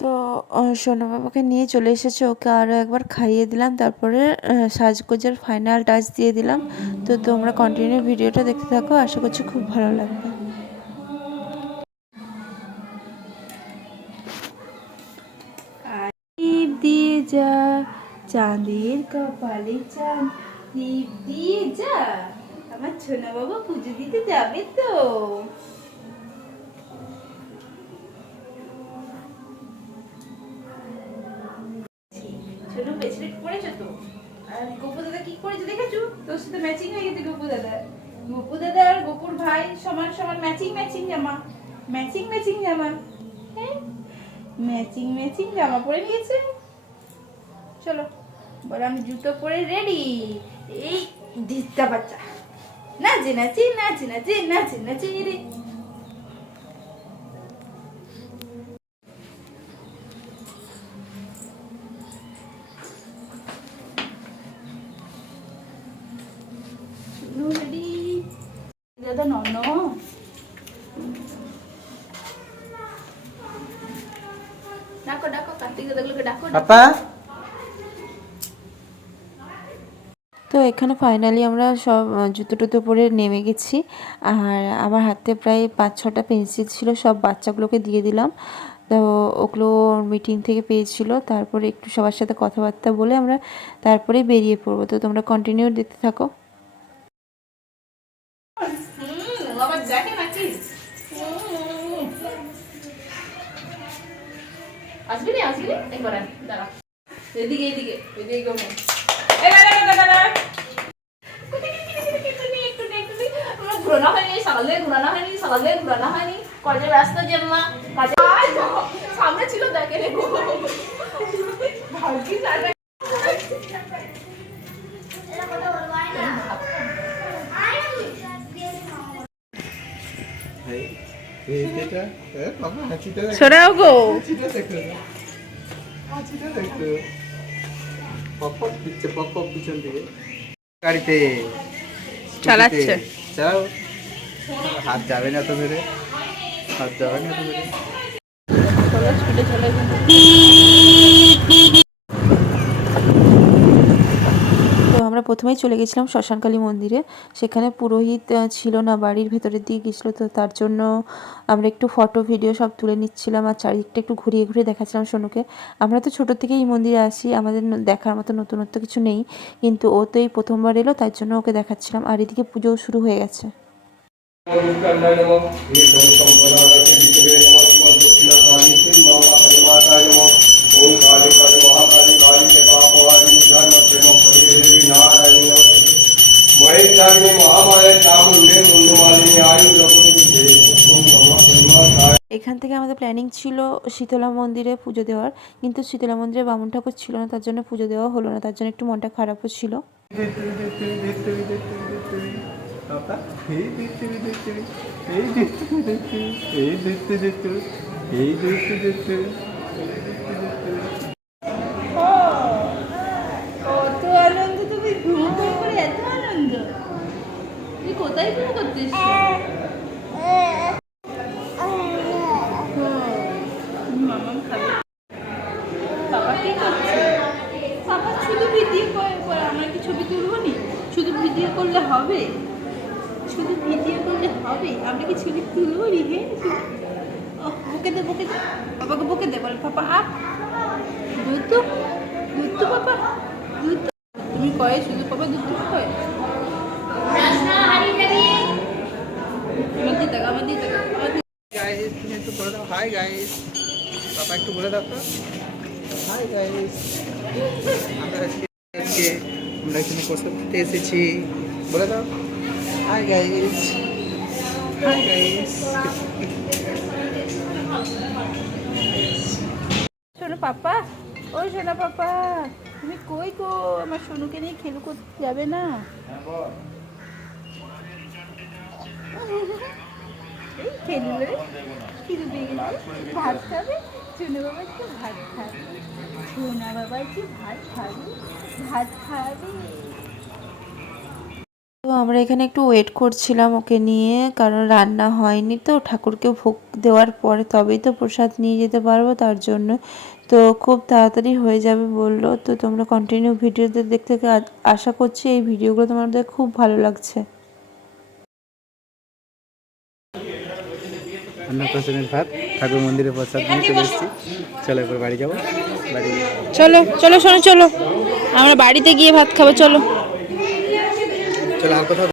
তো সোনা বাবাকে নিয়ে চলে এসেছে, ওকে আরও একবার খাইয়ে দিলাম, তারপরে সাজগোজের ফাইনাল টাচ দিয়ে দিলাম। তো তোমরা কন্টিনিউ ভিডিওটা দেখতে থাকো, আশা করছি খুব ভালো লাগবে। টিপ দিয়ে যা চাঁদের কপালে চাঁদ, টিপ দিয়ে যা। আমার সোনা বাবা পুজো দিতে যাবে তো। ছোট ব্রেসলেট পরেছো তো? আর গোপু দাদা কি করেছে দেখেছো? তোর সাথে ম্যাচিং হয়ে গেছে গোপু দাদা। গোপু দাদা আর গোপুর ভাই সমান সমান ম্যাচিং ম্যাচিং জামা, ম্যাচিং ম্যাচিং জামা, হ্যাঁ ম্যাচিং ম্যাচিং জামা পরে নিয়েছে। চলো বলো আমি জুতো পরে রেডি। এই দিদা বাচ্চা নাচে নাচে নাচে নাচে নাচে নাচে রে। রেডি দাদা নন ডাকো ডাকো কার্তিক দাদাগুলোকে ডাকো পাপা। তো এখানে ফাইনালি আমরা সব জুতো টুতো পরে নেমে গেছি। আর আমার হাতে প্রায় 5-6টা পেন্সিল ছিল, সব বাচ্চাগুলোকে দিয়ে দিলাম। তো ওগুলো মিটিং থেকে পেয়েছিল, তারপরে একটু সবার সাথে কথাবার্তা বলে আমরা তারপরে বেরিয়ে পড়বো। তো তোমরা কন্টিনিউ দেখতে থাকো। আসবি না আসবি না একবার দাঁড়া এদিকে এদিকে এদিকে ঘুরানো হয়নি, সকালে ঘুরানো হয়নি, সকালে ঘুরানো হয়নি, কাজে ব্যস্ত জেম্মা কাজে সামনে ছিল দেখে রে ভাগ্যি জায়গা। সরাও গো গাড়িতে চালাচ্ছে, চালাও। হাত যাবে না তো ধরে, হাত যাবে না তো ধরে। তো আমরা প্রথমেই চলে গেছিলাম শ্মশানকালী মন্দিরে। সেখানে পুরোহিত ছিল না, বাড়ির ভেতরের দিকে গেছিলো, তো তার জন্য আমরা একটু ফটো ভিডিও সব তুলে নিচ্ছিলাম আর চারিদিকটা একটু ঘুরিয়ে ঘুরিয়ে দেখাচ্ছিলাম সোনুকে। আমরা তো ছোটো থেকেই এই মন্দিরে আসি, আমাদের দেখার মতো নতুনত্ব কিছু নেই, কিন্তু ও তো এই প্রথমবার এলো, তার জন্য ওকে দেখাচ্ছিলাম। আর এদিকে পুজোও শুরু হয়ে গেছে। এখান থেকে আমাদের প্ল্যানিং ছিল শীতলা মন্দিরে পুজো দেওয়ার, কিন্তু শীতলা মন্দিরে বামুন ঠাকুর ছিল না, তার জন্য পুজো দেওয়া হলো না, তার জন্য একটু মনটা খারাপও ছিল। কত আনন্দ, তুমি ঘুম করে এত আনন্দ, তুমি কোথায় ঘুম করতে এসছো? মামাম খাবে। পাপা কি করছে? পাপা শুধু ভিডিও করে, আমরা কি ছবি তুলবো নি? শুধু ভিডিও করলে হবে? শুধু ভিডিও করলে হবে? আমরা কি ছবি তুলবো নি? হ্যাঁ বকে দে বকে দে, পাপাকে বকে দে, বল পাপা আপ দুধ তো, দুধ তো পাপা দুধ। তুমি কয়ে শুধু পাপা দুধ তো কয়ে আমার দিয়ে টাকা, আমার দিয়ে টাকা। গাইস তুমি একটু বলে দাও হাই গাইস, পাপা একটু বলে দাও তো হাই গাইস। আমরা এখানে করতে এসেছি, বলে দাও হাই গাইস, হাই গাইস। শোনো পাপা, ওই শোনো পাপা, তুমি কই গো? আমার সোনুকে নিয়ে খেলু করতে যাবে না? এই খেলবে, খিদে পেয়ে গেছে, ভাত খাবে। সোনা বাবা একটু ভাত খাবে, সোনা বাবা একটু ভাত খাবে, ভাত খাবে। তো তো আমরা এখানে একটু ওয়েট করছিলাম ওকে নিয়ে, কারণ রান্না হয়নি তো, ঠাকুরকে ভোগ দেওয়ার পরে তবেই তো প্রসাদ নিয়ে যেতে পারবো, তার জন্য। তো খুব তাড়াতাড়ি হয়ে যাবে বললো। তো তোমরা কন্টিনিউ ভিডিওতে দেখতে আশা করছি এই ভিডিওগুলো তোমাদের খুব ভালো লাগছে। অন্নপ্রাশনের ভাত ঠাকুর মন্দিরে প্রসাদ নিয়ে চলে এসেছি। চলো এবার বাড়ি যাবো। বাড়ি চলো চলো শোনো, চলো আমরা বাড়িতে গিয়ে ভাত খাবো, চলো। চলো আর কোথাও